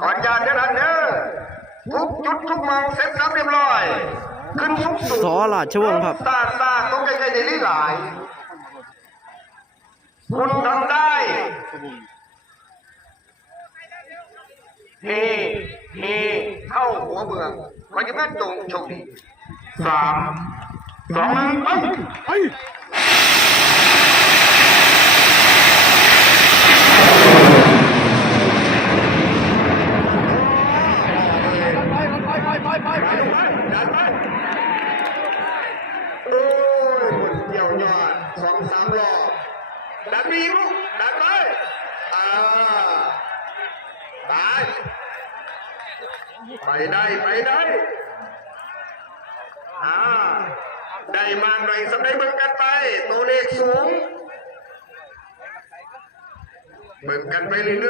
ก่อนยานเด้อเด้อทุกจุดทุกมองเสร็จสับเรียบร้อยขึ้นสูงสูง สอราชวงศ์ครับ ตาต้องใกล้ๆได้หลายคุณทำได้เฮเข้าหัวเมืองขอจะแม่ตรงโชคดี3 2 1ไปโอ้ยเกี่ยวยอด2-3 รอบดันมีลูกดันไปตายไปได้ได้มากหน่อยสำได้เบิ่งกันไปตัวเลขสูงเบิ่งกันไปเรื่อย